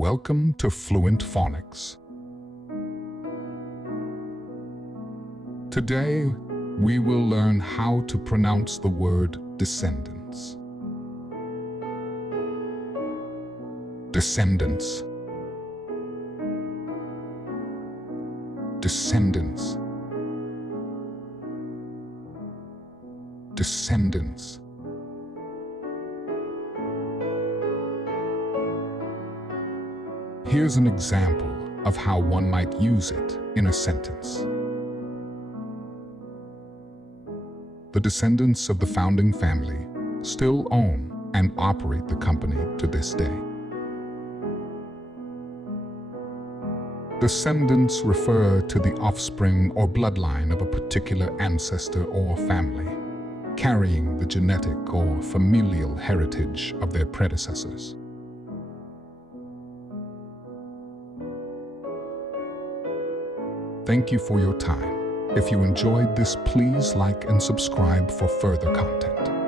Welcome to Fluent Phonics. Today, we will learn how to pronounce the word descendants. Descendants. Descendants. Descendants. Here's an example of how one might use it in a sentence. The descendants of the founding family still own and operate the company to this day. Descendants refer to the offspring or bloodline of a particular ancestor or family, carrying the genetic or familial heritage of their predecessors. Thank you for your time. If you enjoyed this, please like and subscribe for further content.